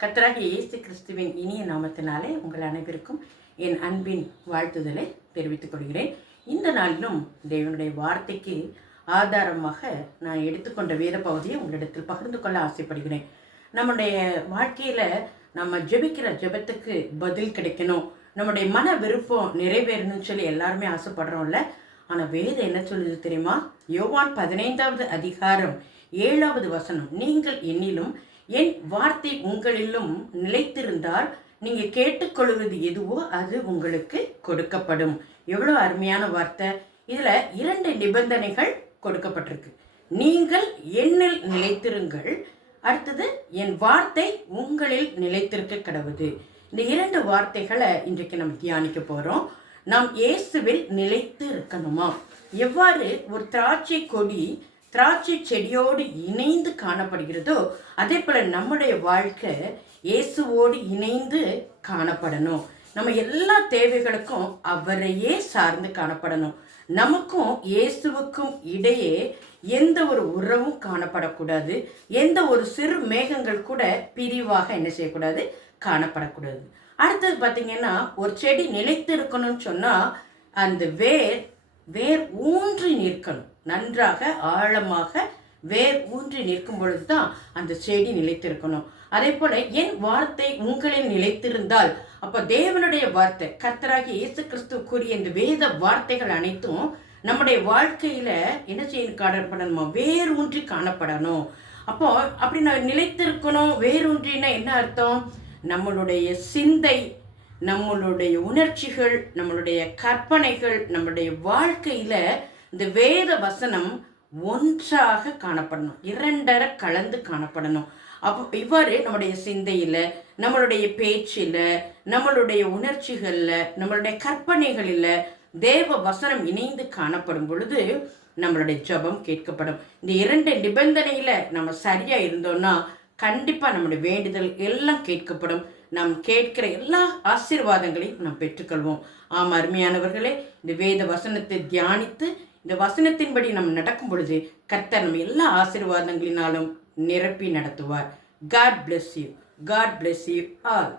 கர்த்தராகிய இயேசு கிறிஸ்துவின் இனிய நாமத்தினாலே உங்கள் அனைவருக்கும் என் அன்பின் வாழ்த்துதலை தெரிவித்துக் கொள்கிறேன். இந்த நாளிலும் தேவனுடைய வார்த்தைக்கு ஆதாரமாக நான் எடுத்துக்கொண்ட வேத பகுதியை உங்களிடத்தில் பகிர்ந்து கொள்ள ஆசைப்படுகிறேன். நம்முடைய வாழ்க்கையில் நம்ம ஜெபிக்கிற ஜெபத்துக்கு பதில் கிடைக்கணும், நம்முடைய மன விருப்பம் நிறைவேறணும்னு சொல்லி எல்லாருமே ஆசைப்படுறோம்ல. ஆனால் வேதம் என்ன சொல்லுது தெரியுமா? யோவான் 15வது அதிகாரம் 7வது வசனம், நீங்கள் என்னிலும் என் வார்த்தை உங்களிலும் நிலைத்திருந்தால் நீங்கள் கேட்டுக்கொள்வது எதுவோ அது உங்களுக்கு கொடுக்கப்படும். எவ்வளோ அருமையான வார்த்தை! இதில் 2 நிபந்தனைகள் கொடுக்கப்பட்டிருக்கு. நீங்கள் என்னில் நிலைத்திருங்கள், அடுத்தது என் வார்த்தை உங்களில் நிலைத்திருக்க கடவுது. இந்த 2 வார்த்தைகளை இன்றைக்கு நம்ம தியானிக்க போகிறோம். நாம் இயேசுவில் நிலைத்து இருக்கணுமா? எவ்வாறு ஒரு திராட்சை கொடி திராட்சை செடியோடு இணைந்து காணப்படுகிறதோ அதே போல நம்முடைய வாழ்க்கை இயேசுவோடு இணைந்து காணப்படணும். நம்ம எல்லா தேவைகளுக்கும் அவரையே சார்ந்து காணப்படணும். நமக்கும் இயேசுவுக்கும் இடையே எந்த ஒரு உறவும் காணப்படக்கூடாது. எந்த ஒரு சிறு மேகங்கள் கூட பிரிவாக என்ன செய்யக்கூடாது, காணப்படக்கூடாது. அடுத்தது பார்த்தீங்கன்னா, ஒரு செடி நிலைத்து இருக்கணும்னு சொன்னால் அந்த வேர் ஊன்றி நிற்கணும். நன்றாக ஆழமாக வேர் ஊன்றி நிற்கும் பொழுது தான் அந்த செடி நிலைத்திருக்கணும். அதே போல என் வார்த்தை உங்களில் நிலைத்திருந்தால், அப்போ தேவனுடைய வார்த்தை கர்த்தராகிய இயேசு கிறிஸ்து கூறிய இந்த வேத வார்த்தைகள் அனைத்தும் நம்முடைய வாழ்க்கையில என்ன செய்ய காணப்படணுமா? வேர் ஊன்றி காணப்படணும். அப்போ அப்படி நான் நிலைத்திருக்கணும். வேரூன்றினா என்ன அர்த்தம்? நம்மளுடைய சிந்தை, நம்மளுடைய உணர்ச்சிகள், நம்மளுடைய கற்பனைகள், நம்மளுடைய வாழ்க்கையில இந்த வேத வசனம் ஒன்றாக காணப்படணும், 2 கலந்து காணப்படணும். அப்போ இவ்வாறு நம்முடைய சிந்தையில், நம்மளுடைய பேச்சில், நம்மளுடைய உணர்ச்சிகளில், நம்மளுடைய கற்பனைகளில் தேவ வசனம் இணைந்து காணப்படும் பொழுது நம்மளுடைய ஜெபம் கேட்கப்படும். இந்த 2 நிபந்தனையில் நம்ம சரியாக இருந்தோம்னா கண்டிப்பாக நம்முடைய வேண்டுதல் எல்லாம் கேட்கப்படும். நாம் கேட்கிற எல்லா ஆசீர்வாதங்களையும் நாம் பெற்றுக்கொள்வோம். ஆம் அருமையானவர்களே, இந்த வேத வசனத்தை தியானித்து இந்த வசனத்தின்படி நம்ம நடக்கும் பொழுது கர்த்தர் நம்ம எல்லா ஆசீர்வாதங்களினாலும் நிரப்பி நடத்துவார். God bless you. God bless you all.